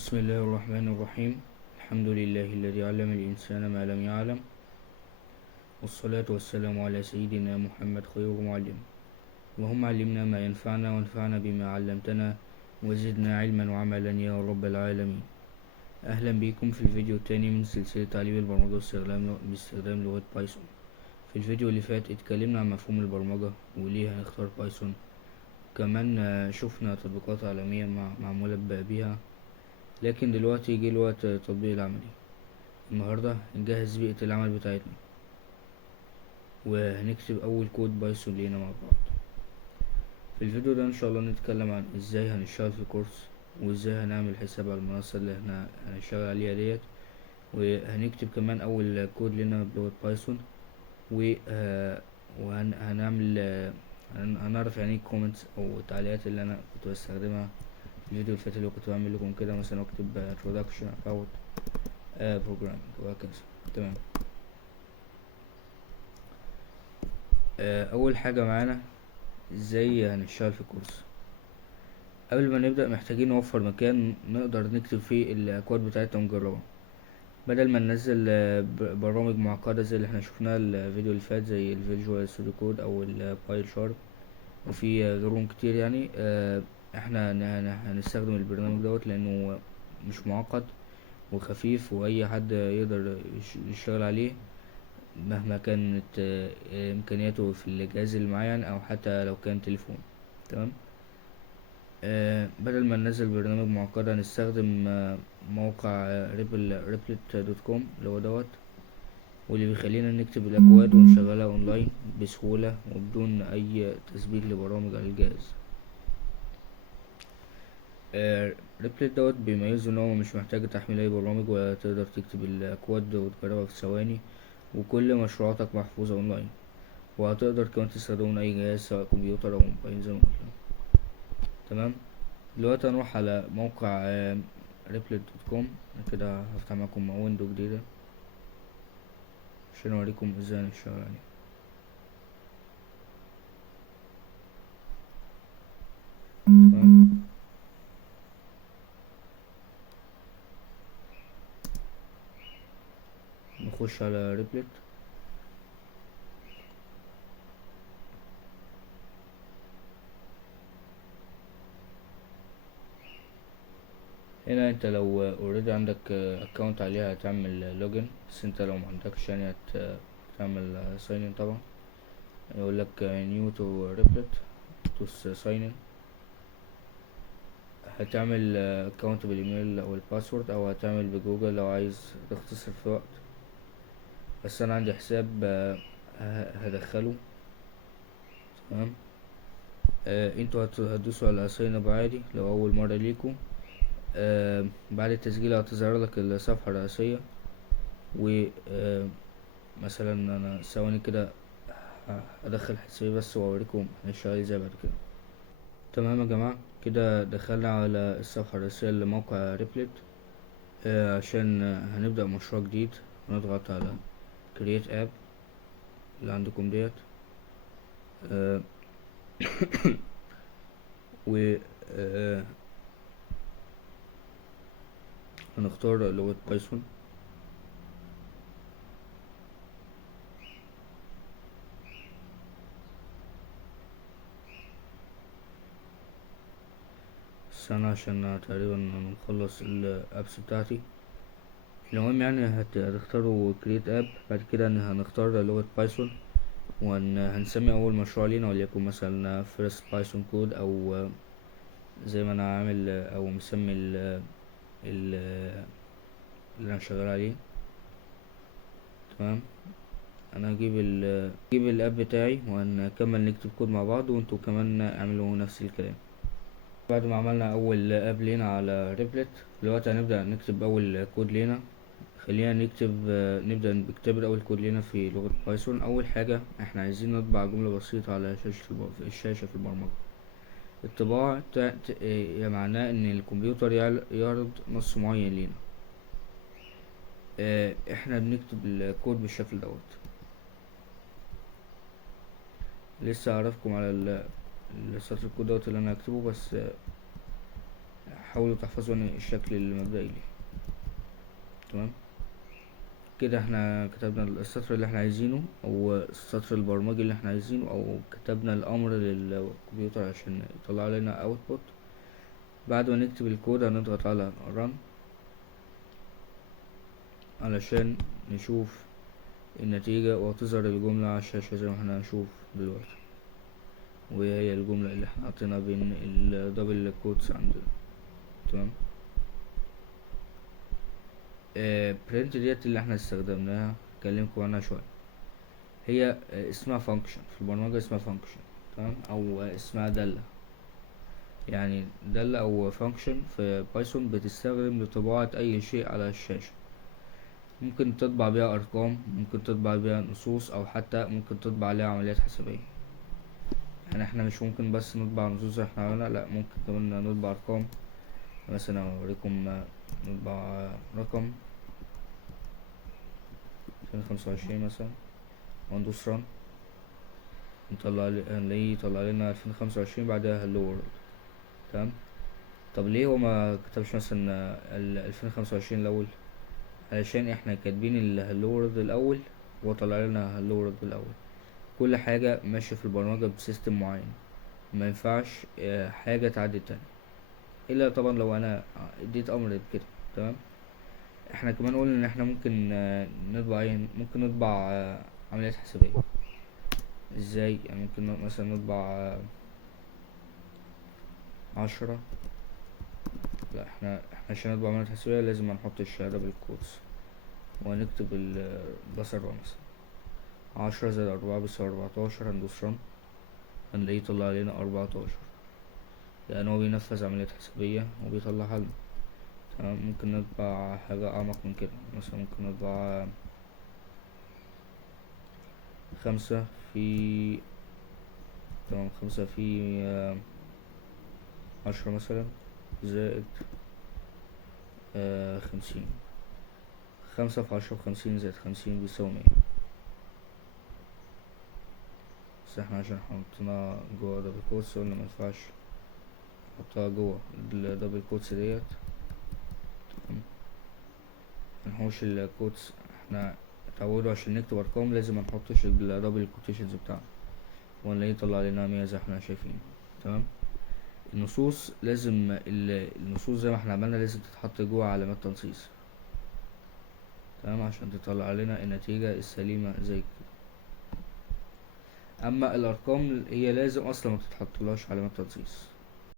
بسم الله الرحمن الرحيم. الحمد لله الذي علم الإنسان ما لم يعلم، والصلاة والسلام على سيدنا محمد خير معلم. اللهم علمنا ما ينفعنا وانفعنا بما علمتنا وزدنا علما وعملا يا رب العالمين. أهلا بكم في الفيديو الثاني من سلسلة تعليم البرمجة باستخدام لغة بايثون. في الفيديو اللي فات اتكلمنا عن مفهوم البرمجة وليه هنختار بايثون. كمان شفنا تطبيقات عالمية معمولة بيها، لكن دلوقتي جه الوقت التطبيق العملي. النهاردة هنجهز بيئة العمل بتاعتنا وهنكتب أول كود بايثون لينا مع بعض. في الفيديو ده إن شاء الله نتكلم عن إزاي هنشتغل في الكورس، وإزاي هنعمل حساب على المنصة اللي احنا هنشتغل عليها ديت، وهنكتب كمان أول كود لنا بلغة بايثون، وهنعمل هنعرف يعني ايه كومنتس أو التعليقات اللي أنا كنت بستخدمها في الفيديو اللي فات، اللي كنت بعمل لكم كده مثلا أكتب introduction about programming وهكذا. تمام. اول حاجة معانا ازاي هنشتغل في الكورس. قبل ما نبدأ محتاجين نوفر مكان نقدر نكتب فيه الاكواد بتاعتنا ونجربها، بدل ما ننزل برامج معقدة زي اللي احنا شفناها الفيديو اللي فات، زي الفيجوال ستوديو كود او البايل شارب وفي غيرهم كتير. يعني احنا هنستخدم البرنامج دوت لانه مش معقد وخفيف، واي حد يقدر يشتغل عليه مهما كانت امكانياته في الجهاز اللي معاه يعني، او حتى لو كان تليفون. تمام. بدل ما ننزل برنامج معقد هنستخدم موقع ريبلت دوت كوم اللي هو دوت، واللي بيخلينا نكتب الاكواد ونشغلها اونلاين بسهولة وبدون اي تثبيت لبرامج على الجهاز. ريبلت دوت بيميزه ان هو مش محتاج تحميل اي برامج، ولا تقدر تكتب الاكواد وتجربها في ثواني، وكل مشروعاتك محفوظة اونلاين، وهتقدر كمان تستخدمه من اي جهاز سواء كمبيوتر او موبايل زي ما قلنا. تمام. دلوقتي هنروح على موقع ريبلت دوت كوم. كده هفتح معاكم ويندو جديدة عشان اوريكم ازاي نشتغل عليه. تمام. نخش على ريبلت. هنا انت لو اوريدي عندك اكونت عليها هتعمل لوجن، بس انت لو معندكش يعني هتعمل ساين ان. طبعا يقول لك نيو تو ريبلت دوس ساين ان. هتعمل اكونت بالايميل او الباسورد، او هتعمل بجوجل لو عايز تختصر في وقت، بس انا عندي حساب هدخله. تمام. انتوا هتدوسوا على ساين اب عادي لو اول مره ليكم. بعد التسجيل هتظهر لك الصفحه الرئيسيه، و مثلا انا ثواني كده هدخل حسابي بس واوريكم هنشتغل ازاي بعد كده. تمام يا جماعه، كده دخلنا على الصفحه الرئيسيه لموقع ريبلت. عشان هنبدا مشروع جديد، هنضغط على create app اللي عندكم ديت. آه و هنختار لغة بايثون. استنى عشان تقريبا نخلص الابس بتاعتي. المهم يعني هتختاروا create app، بعد كده هنختار لغة بايثون، وهنسمي اول مشروع لينا وليكن مثلا first python code، او زي ما انا عامل او مسمي اللي انا شغال عليه. تمام. انا هجيب الاب بتاعي وهنكمل نكتب كود مع بعض، وانتوا كمان اعملوا نفس الكلام. بعد ما عملنا اول اب لينا على ريبلت، دلوقتي هنبدأ نكتب اول كود لينا. خلينا نبدأ بكتابة اول كود لينا في لغة بايثون. اول حاجة احنا عايزين نطبع جملة بسيطة على الشاشة في البرمجة. الطباعة معناه ان الكمبيوتر يعرض نص معين لينا. احنا بنكتب الكود بالشكل دوت. لسه اعرفكم على السطر الكود دوت اللي انا هكتبه، بس حاولوا تحفظوا الشكل المبدئي ليه. تمام كده احنا كتبنا السطر اللي احنا عايزينه او السطر البرمجي اللي احنا عايزينه، او كتبنا الامر للكمبيوتر عشان يطلع لنا اوتبوت. بعد ما نكتب الكود هنضغط على run علشان نشوف النتيجة وتظهر الجملة على الشاشة زي ما احنا هنشوف دلوقتي، وهي الجملة اللي احنا حطينا بين الدبل كوتس عندنا. تمام برنت ديت اللي احنا استخدمناها اكلمكم عنها شوية. هي اسمها فانكشن في البرمجة، اسمها فانكشن. تمام او اسمها دالة. يعني دالة او فانكشن في بايثون بتستخدم لطباعة اي شيء على الشاشة. ممكن تطبع بيها ارقام، ممكن تطبع بيها نصوص، او حتى ممكن تطبع عليها عمليات حسابية. يعني احنا مش ممكن بس نطبع نصوص زي احنا عملنا، لا ممكن كمان نطبع ارقام. مثلا اوريكم نطبع رقم 2025 مثلا وندوس ران، هنلاقيه يطلع لنا 2025 بعدها هلو وورلد. تمام طب ليه هو ما كتبش مثلا 2025 الاول؟ علشان احنا كاتبين الهلو وورلد الاول وطلع لنا هلو وورلد الاول. كل حاجة ماشية في البرمجة بسيستم معين، ما ينفعش حاجة تعدي التانية، الا طبعا لو انا اديت امر بكده. تمام احنا كمان قلنا ان احنا ممكن نطبع ايه، ممكن نطبع عمليات حسابية. ازاي؟ يعني ممكن مثلا نطبع 10. لا احنا عشان نطبع عمليات حسابية لازم هنحط الشهادة بالكودز وهنكتب الباص 4 مثلا. 10 زائد 4 بيساوي 14. هندوس رن هنلاقيه يطلع لنا 14، لأن هو بينفذ عمليات حسابية وبيطلعها لنا. تمام ممكن نطبع حاجة أعمق من كده، مثلا ممكن نطبع 5 في، تمام 5 في 10 مثلا زائد 50. 5 في 10 ب50 زائد 50 بيساوي 100. بس احنا عشان حطينا جوا دبل كوتس قلنا مينفعش نحطها جوا الدبل كوتس ديت. تمام منحوش الكوتس، احنا اتعودوا عشان نكتب ارقام لازم منحطش الدبل كوتيشنز بتاعنا، ونلاقيه يطلع لنا 100 زي احنا شايفين. تمام النصوص لازم النصوص زي ما احنا عملنا لازم تتحط جوا علامات تنصيص. تمام عشان تطلع لنا النتيجة السليمة زي كده. اما الارقام هي لازم اصلا ما تتحطلهاش علامات تنصيص.